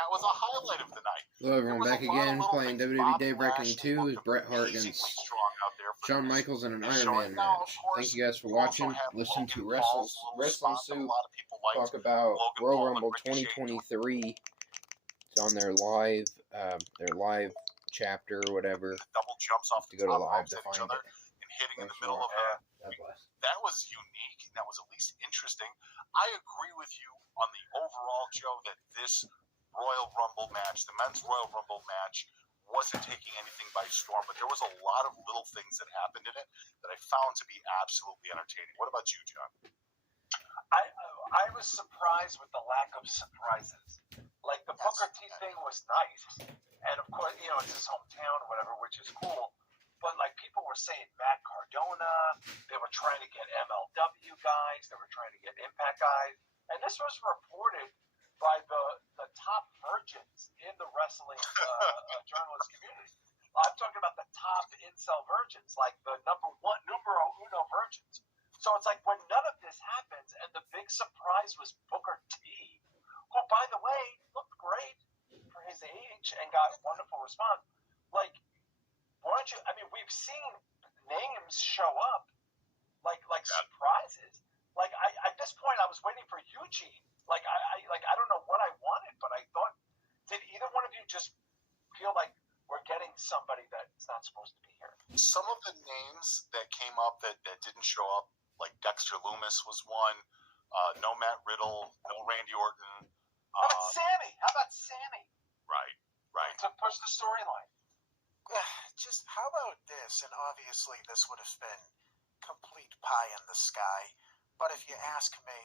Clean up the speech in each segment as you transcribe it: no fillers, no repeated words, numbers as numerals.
that was a highlight of the night. Hello everyone, back again, playing WWE Dave Reckoning 2 with Bret Hart against Shawn Michaels in an Iron Man match. Thank you guys for watching. Listen to Wrestling Soup talk about Royal Rumble 2023. It's on their live chapter or whatever. Double jumps off to go to live to find it. And hitting in the middle of that was unique, and that was at least interesting. I agree with you on the overall, Joe, that this Royal Rumble match, the men's Royal Rumble match, wasn't taking anything by storm, but there was a lot of little things that happened in it that I found to be absolutely entertaining. What about you, John? I was surprised with the lack of surprises. Like, the Booker T thing was nice, and of course, you know, it's his hometown or whatever, which is cool. But, like, people were saying Matt Cardona, they were trying to get MLW guys, they were trying to get Impact guys. And this was reported by the top virgins in the wrestling journalist community. I'm talking about the top incel virgins, like the numero uno virgins. So it's like when none of this happens, and the big surprise was Booker T, who, by the way, looked great for his age and got wonderful response. Like, we've seen names show up, like surprises. Like, at this point, I was waiting for Eugene. I don't know what I wanted, but I thought, did either one of you just feel like we're getting somebody that's not supposed to be here? Some of the names that came up that didn't show up, like Dexter Lumis was one. No Matt Riddle, no Randy Orton. How about Sammy? Right. To push the storyline. Just how about this? And obviously this would have been complete pie in the sky. But if you ask me,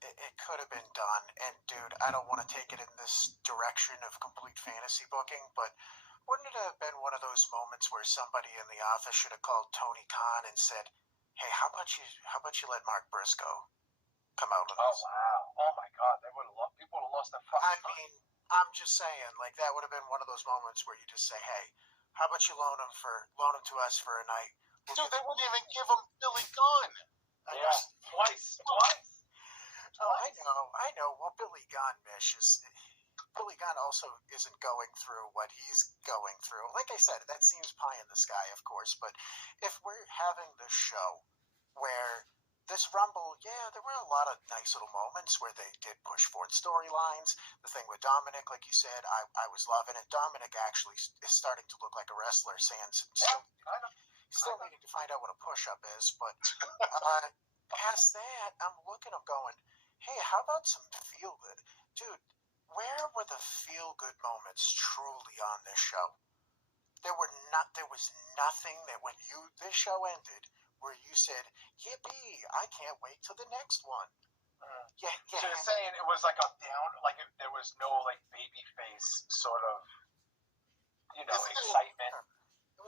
it could have been done. And dude, I don't want to take it in this direction of complete fantasy booking, but wouldn't it have been one of those moments where somebody in the office should have called Tony Khan and said, "Hey, how about you let Mark Briscoe come out of this?" Oh wow! Oh my God! People would have lost their fucking mind. I'm just saying, like, that would have been one of those moments where you just say, "Hey, how about you loan him to us for a night?" Dude, they wouldn't even give him Billy Gunn. Twice. Oh, I know. Well, Billy Gunn also isn't going through what he's going through. Like I said, that seems pie in the sky, of course. But if we're having this show where this Rumble, there were a lot of nice little moments where they did push forward storylines. The thing with Dominic, like you said, I was loving it. Dominic actually is starting to look like a wrestler, still needing to find out what a push-up is. But past that, I'm going, hey, how about some feel-good? Dude, where were the feel-good moments truly on this show? There was nothing that when this show ended where you said, yippee, I can't wait till the next one. So you're saying it was like a down, like there was no like baby face sort of, excitement.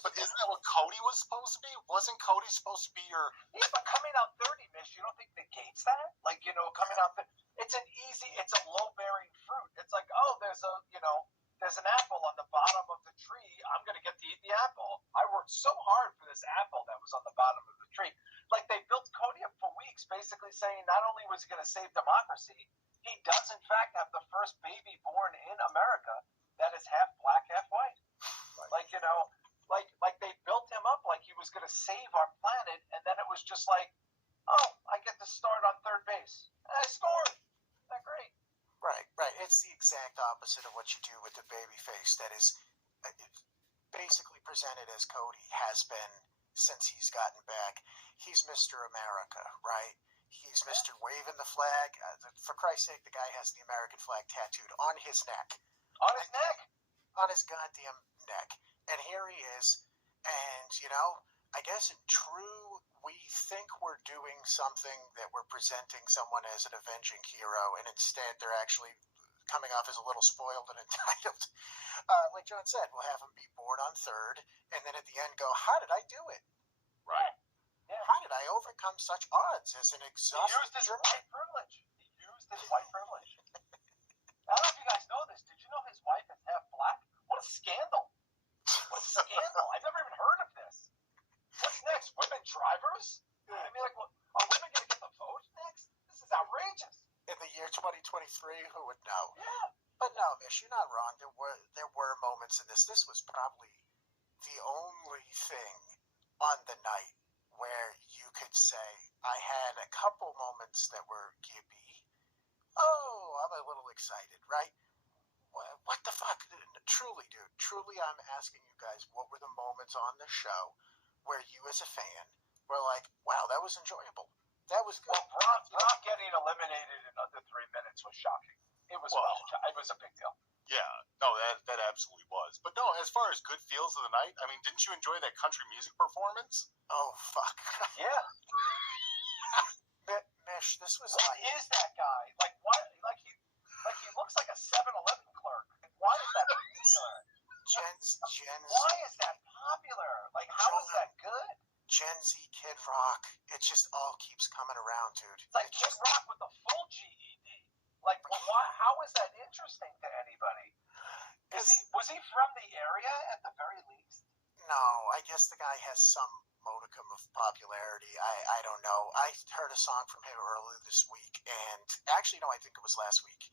But isn't that what Cody was supposed to be? Wasn't Cody supposed to be your... Yeah, but coming out 30, Mish, you don't think negates that? Like, coming out... It's a low-bearing fruit. It's like, there's an apple on the bottom of the tree. I'm going to get to eat the apple. I worked so hard for this apple that was on the bottom of the tree. Like, they built Cody up for weeks, basically saying not only was he going to save democracy, he does, in fact, have the first baby born in America that is half black, half white. Right. Like they built him up like he was going to save our planet, and then it was just like, I get to start on third base. And I scored. Isn't that great? Right. It's the exact opposite of what you do with the babyface that is basically presented as Cody has been since he's gotten back. He's Mr. America, right? He's Mr. Waving the flag. For Christ's sake, the guy has the American flag tattooed on his neck. On his neck? On his goddamn neck. And here he is, and, I guess in true, we think we're doing something, that we're presenting someone as an avenging hero, and instead they're actually coming off as a little spoiled and entitled. Like John said, we'll have him be born on third, and then at the end go, how did I do it? Right. Yeah. How did I overcome such odds as an exhausted... He used his white privilege. I don't know if you guys know this. Did you know his wife is half black? What a scandal. I've never even heard of this. What's next? Women drivers? I mean, are women going to get the vote next? This is outrageous. In the year 2023, who would know? Yeah. But no, Mish, you're not wrong. There were moments in this. This was probably the only thing on the night where you could say I had a couple moments that were Gibby. Oh, I'm a little excited, right? What the fuck? Truly, dude. Truly, I'm asking you guys, what were the moments on the show where you as a fan were like, wow, that was enjoyable. That was good. Well, Brock getting eliminated in under 3 minutes was shocking. It was a big deal. Yeah, no, that absolutely was. But no, as far as good feels of the night, I mean, didn't you enjoy that country music performance? Oh, fuck. Yeah. Mish, this was What is that guy? Like, what? Like he looks like a 7-Eleven clerk. Like, why is that popular? Why is that popular? Like, how is that good? Gen Z, Kid Rock, it just all keeps coming around, dude. It's like Kid Rock with a full GED. Like, why? How is that interesting to anybody? Was he from the area at the very least? No, I guess the guy has some modicum of popularity. I don't know. I heard a song from him earlier this week, and actually, no, I think it was last week,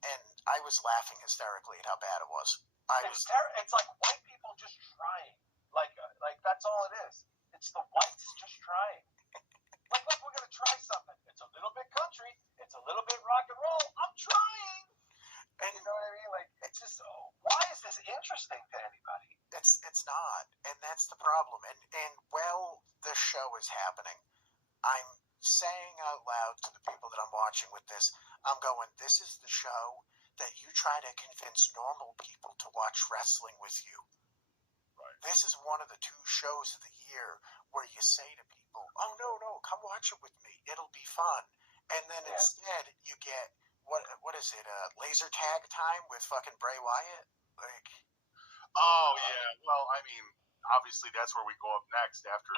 and I was laughing hysterically at how bad it was. It's like white people just trying. Like that's all it is. It's the whites just trying. Like, look, we're gonna try something. It's a little bit country. It's a little bit rock and roll. I'm trying. And you know what I mean? Like, it's just, why is this interesting to anybody? It's not, and that's the problem. And while this show is happening, I'm saying out loud to the people that I'm watching with this, I'm going, this is the show that you try to convince normal people to watch wrestling with you. Right. This is one of the 2 shows of the year where you say to people, oh, no, come watch it with me. It'll be fun. And then instead you get, what is it, laser tag time with fucking Bray Wyatt? Like, oh, yeah. Well, I mean, obviously that's where we go up next after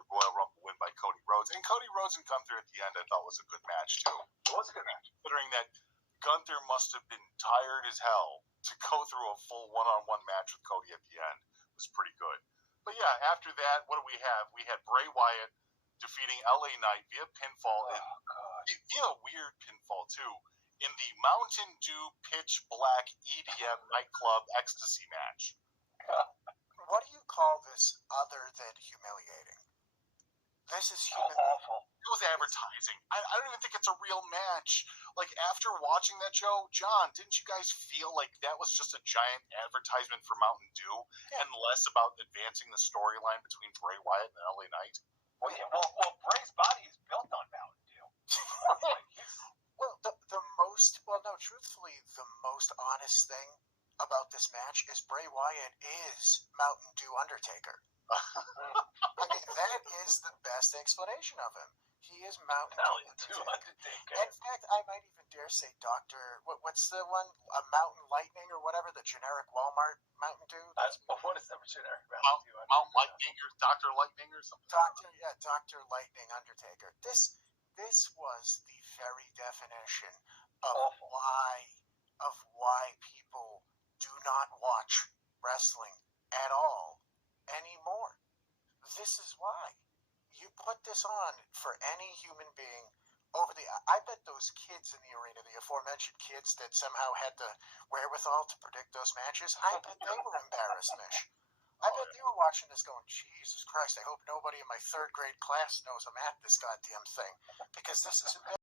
the Royal Rumble win by Cody Rhodes. And Cody Rhodes and Gunther at the end I thought was a good match, too. It was a good match. Considering that Gunther must have been tired as hell to go through a full one-on-one match with Cody at the end. It was pretty good. But yeah, after that, what do we have? We had Bray Wyatt defeating LA Knight via pinfall. Via a weird pinfall, too, in the Mountain Dew Pitch Black EDM nightclub ecstasy match. What do you call this other than humiliating? This is awful. It was advertising. I don't even think it's a real match. Like, after watching that show, John, didn't you guys feel like that was just a giant advertisement for Mountain Dew and less about advancing the storyline between Bray Wyatt and LA Knight? Well, yeah, well, Bray's body is built on Mountain Dew. Truthfully, the most honest thing about this match is Bray Wyatt is Mountain Dew Undertaker. I mean, that is the best explanation of him. He is Mountain Dew Undertaker. In fact, I might even dare say what's the one? Mountain Lightning or whatever, the generic Walmart Mountain Dew? What is the generic Mountain Dew? Mountain Lightning or Dr. Lightning or something? Dr. Lightning Undertaker. This was the very definition of why people do not watch wrestling at all anymore. This is why. You put this on for any human being I bet those kids in the arena, the aforementioned kids that somehow had the wherewithal to predict those matches, I bet they were embarrassed, Mish. I bet they were watching this going, Jesus Christ, I hope nobody in my 3rd grade class knows I'm at this goddamn thing, because this is embarrassing.